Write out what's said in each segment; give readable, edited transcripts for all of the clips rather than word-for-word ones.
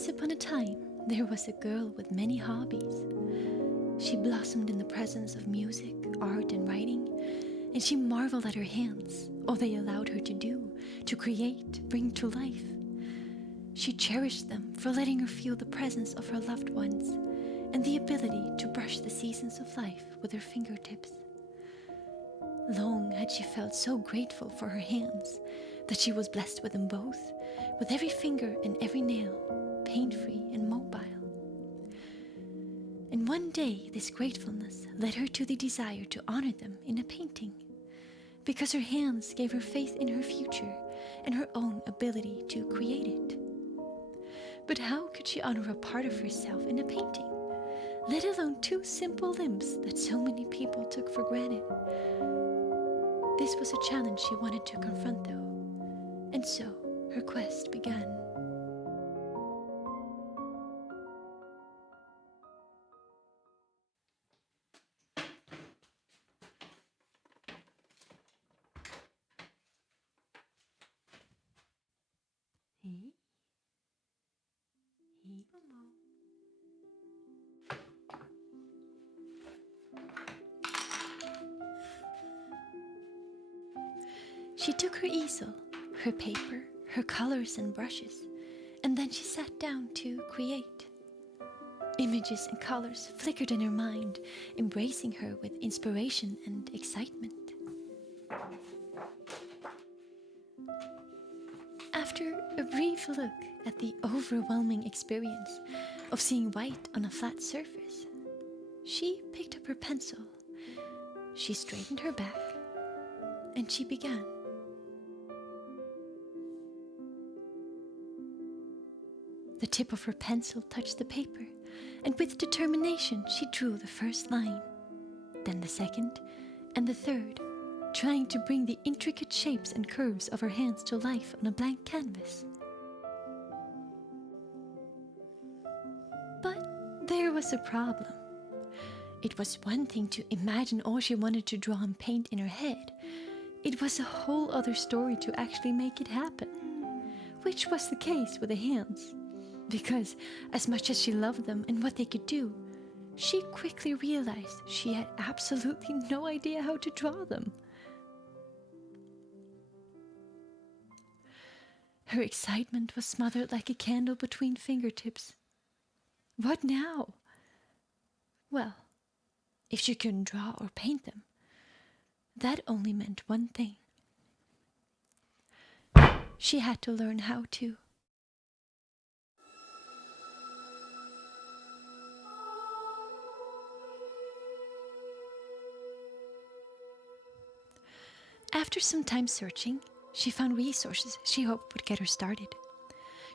Once upon a time, there was a girl with many hobbies. She blossomed in the presence of music, art, and writing, and she marveled at her hands, all they allowed her to do, to create, bring to life. She cherished them for letting her feel the presence of her loved ones and the ability to brush the seasons of life with her fingertips. Long had she felt so grateful for her hands that she was blessed with them both, with every finger and every nail, pain-free and mobile. And one day this gratefulness led her to the desire to honor them in a painting, because her hands gave her faith in her future and her own ability to create it. But how could she honor a part of herself in a painting, let alone two simple limbs that so many people took for granted? This was a challenge she wanted to confront, though, and so her quest began. She took her easel, her paper, her colors and brushes, and then she sat down to create. Images and colors flickered in her mind, embracing her with inspiration and excitement. After a brief look at the overwhelming experience of seeing white on a flat surface, she picked up her pencil, she straightened her back, and she began. The tip of her pencil touched the paper, and with determination she drew the first line, then the second, and the third, trying to bring the intricate shapes and curves of her hands to life on a blank canvas. But there was a problem. It was one thing to imagine all she wanted to draw and paint in her head. It was a whole other story to actually make it happen, which was the case with the hands. Because as much as she loved them and what they could do, she quickly realized she had absolutely no idea how to draw them. Her excitement was smothered like a candle between fingertips. What now? Well, if she couldn't draw or paint them, that only meant one thing. She had to learn how to. After some time searching, she found resources she hoped would get her started.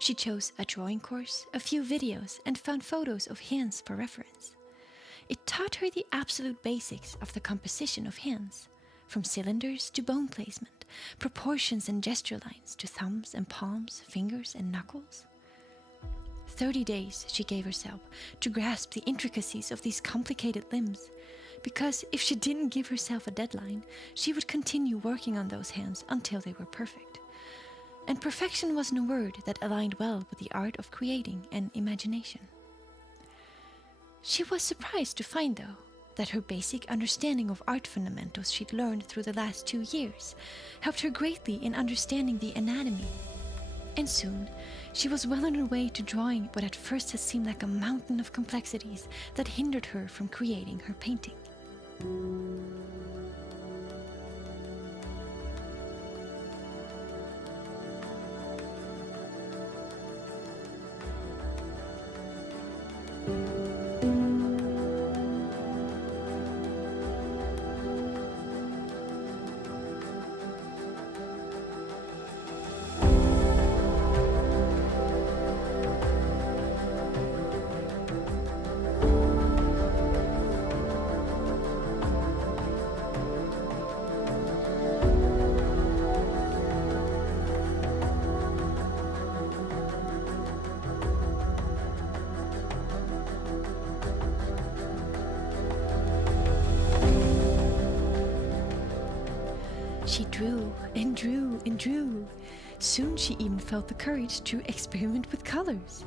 She chose a drawing course, a few videos, and found photos of hands for reference. It taught her the absolute basics of the composition of hands, from cylinders to bone placement, proportions and gesture lines to thumbs and palms, fingers and knuckles. 30 days she gave herself to grasp the intricacies of these complicated limbs, because if she didn't give herself a deadline, she would continue working on those hands until they were perfect. And perfection wasn't a word that aligned well with the art of creating and imagination. She was surprised to find, though, that her basic understanding of art fundamentals she'd learned through the last 2 years helped her greatly in understanding the anatomy. And soon, she was well on her way to drawing what at first had seemed like a mountain of complexities that hindered her from creating her painting. She drew and drew and drew. Soon she even felt the courage to experiment with colors.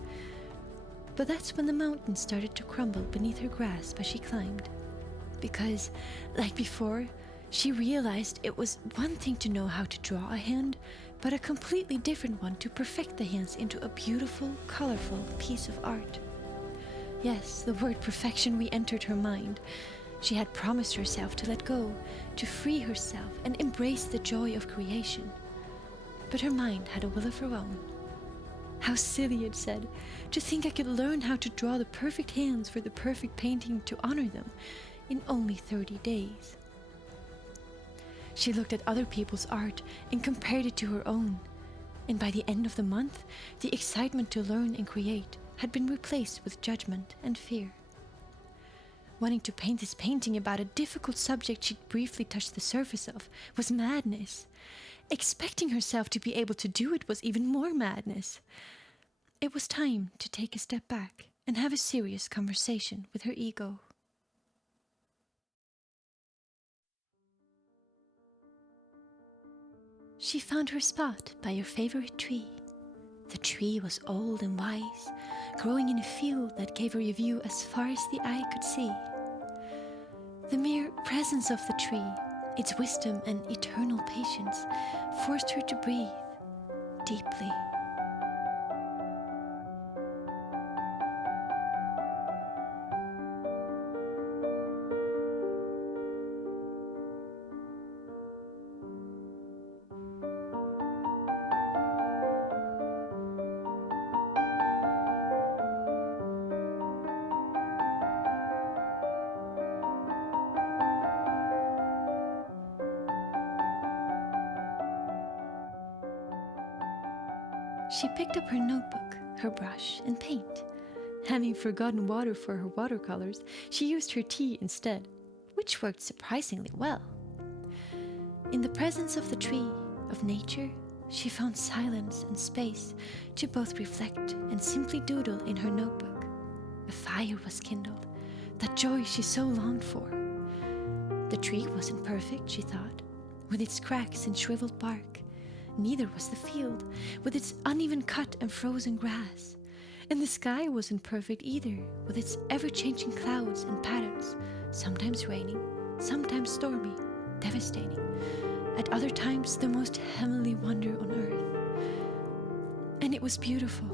But that's when the mountain started to crumble beneath her grasp as she climbed. Because, like before, she realized it was one thing to know how to draw a hand, but a completely different one to perfect the hands into a beautiful, colorful piece of art. Yes, the word perfection re-entered her mind. She had promised herself to let go, to free herself and embrace the joy of creation. But her mind had a will of her own. How silly, it said, to think I could learn how to draw the perfect hands for the perfect painting to honor them in only 30 days. She looked at other people's art and compared it to her own. And by the end of the month, the excitement to learn and create had been replaced with judgment and fear. Wanting to paint this painting about a difficult subject she'd briefly touched the surface of was madness. Expecting herself to be able to do it was even more madness. It was time to take a step back and have a serious conversation with her ego. She found her spot by her favorite tree. The tree was old and wise, growing in a field that gave her a view as far as the eye could see. The mere presence of the tree, its wisdom and eternal patience, forced her to breathe deeply. She picked up her notebook, her brush, and paint. Having forgotten water for her watercolors, she used her tea instead, which worked surprisingly well. In the presence of the tree, of nature, she found silence and space to both reflect and simply doodle in her notebook. A fire was kindled, that joy she so longed for. The tree wasn't perfect, she thought, with its cracks and shriveled bark. Neither was the field, with its uneven cut and frozen grass. And the sky wasn't perfect either, with its ever-changing clouds and patterns, sometimes raining, sometimes stormy, devastating. At other times, the most heavenly wonder on earth. And it was beautiful,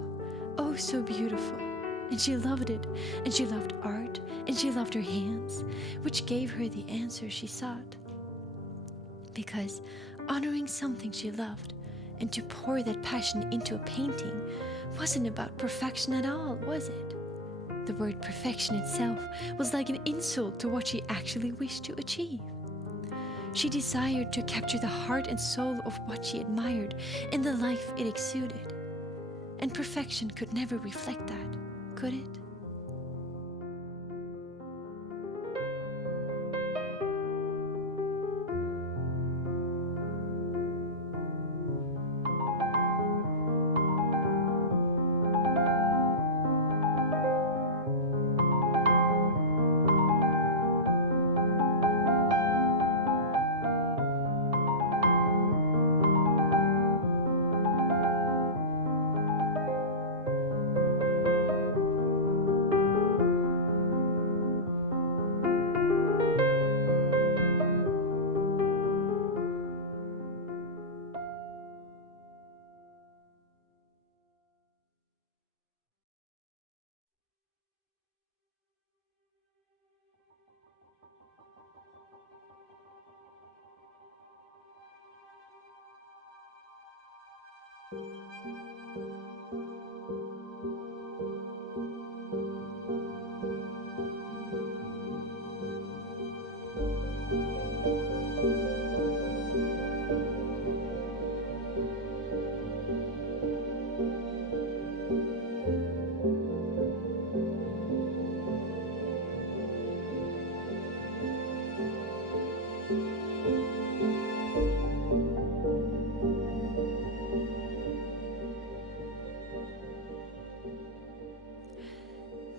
oh so beautiful. And she loved it, and she loved art, and she loved her hands, which gave her the answer she sought. Because honoring something she loved and to pour that passion into a painting wasn't about perfection at all, was it? The word perfection itself was like an insult to what she actually wished to achieve. She desired to capture the heart and soul of what she admired and the life it exuded. And perfection could never reflect that, could it?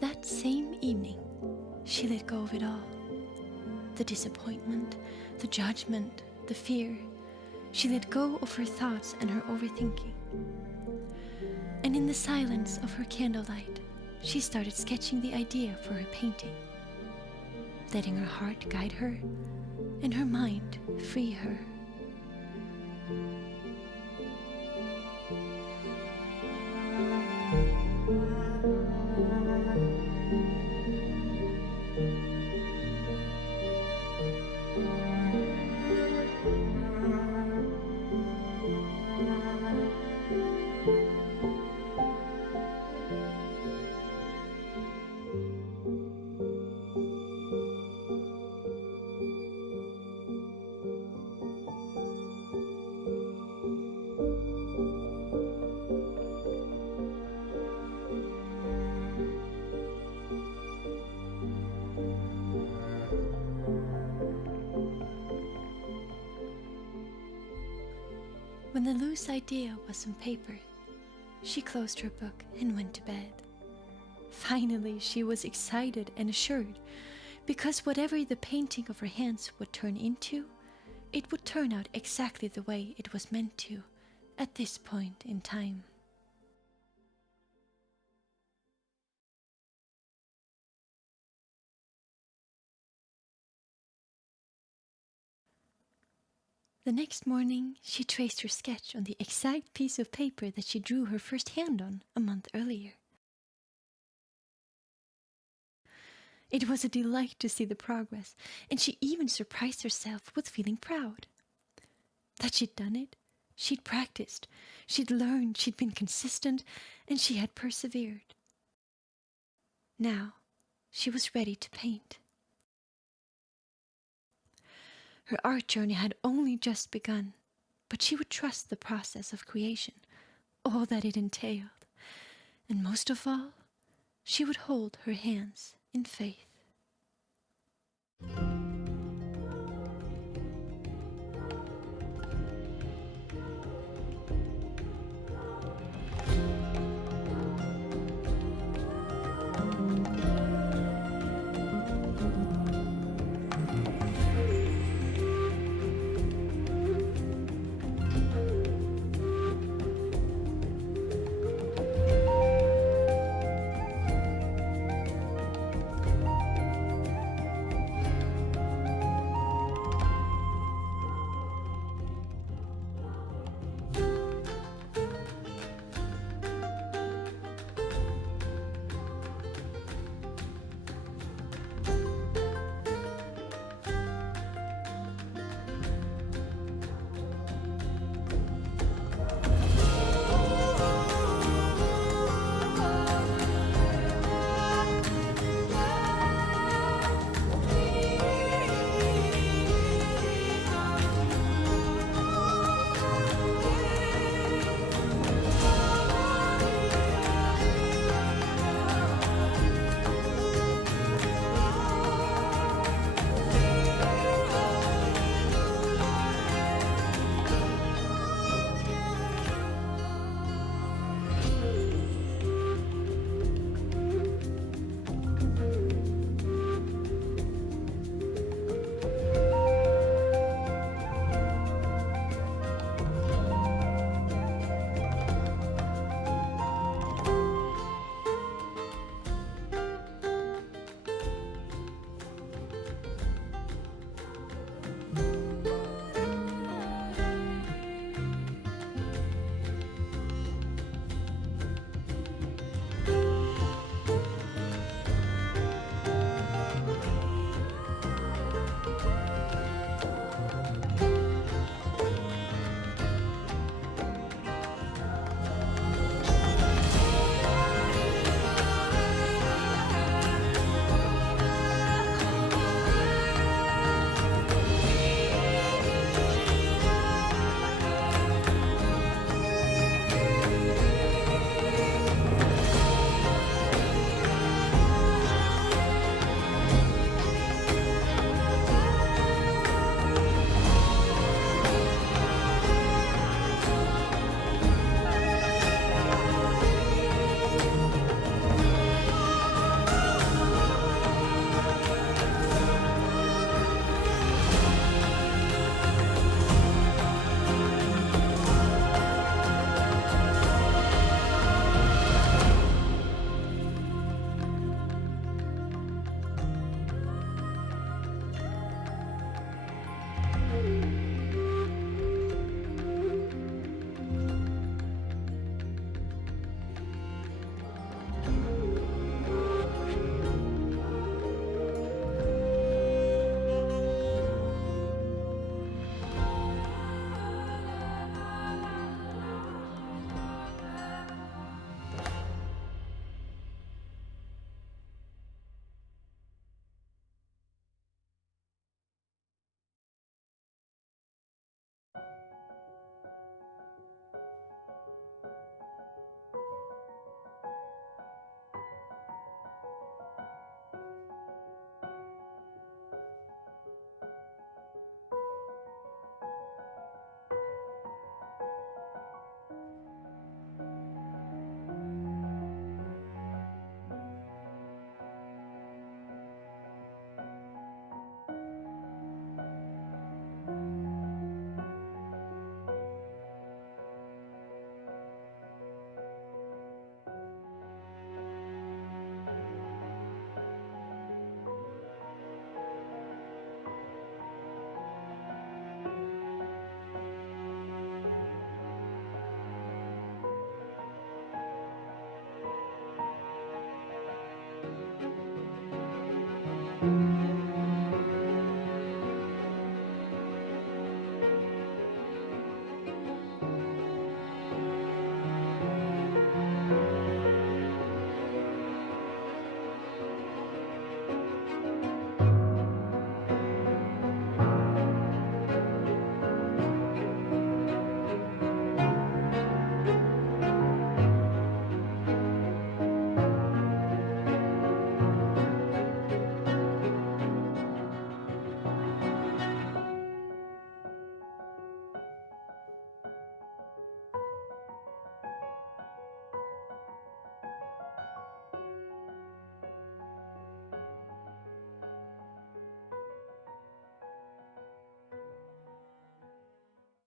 That same evening, she let go of it all. The disappointment, the judgment, the fear. She let go of her thoughts and her overthinking. And in the silence of her candlelight, she started sketching the idea for her painting, letting her heart guide her and her mind free her. When the loose idea was on paper, she closed her book and went to bed. Finally, she was excited and assured, because whatever the painting of her hands would turn into, it would turn out exactly the way it was meant to at this point in time. The next morning, she traced her sketch on the exact piece of paper that she drew her first hand on a month earlier. It was a delight to see the progress, and she even surprised herself with feeling proud. That she'd done it, she'd practiced, she'd learned, she'd been consistent, and she had persevered. Now, she was ready to paint. Her art journey had only just begun, but she would trust the process of creation, all that it entailed, and most of all, she would hold her hands in faith.